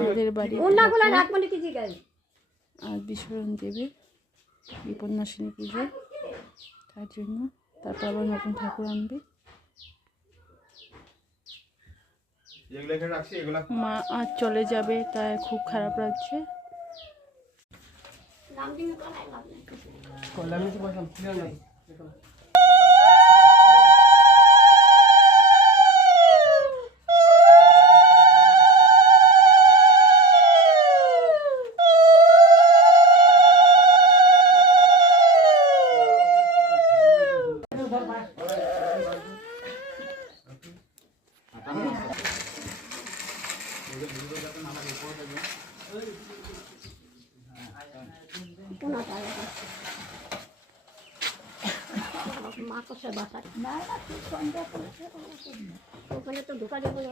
আমাদের বাড়ি আর বিসর্জন দেবে বিপন্নাসিনী পুজো, তার জন্য তারপর আবার নতুন ঠাকুর আনবে। মা আজ চলে যাবে, তাই খুব খারাপ লাগছে। মা কোথায় বাসায়? না, ওখানে তো ঢোকা যাবে না।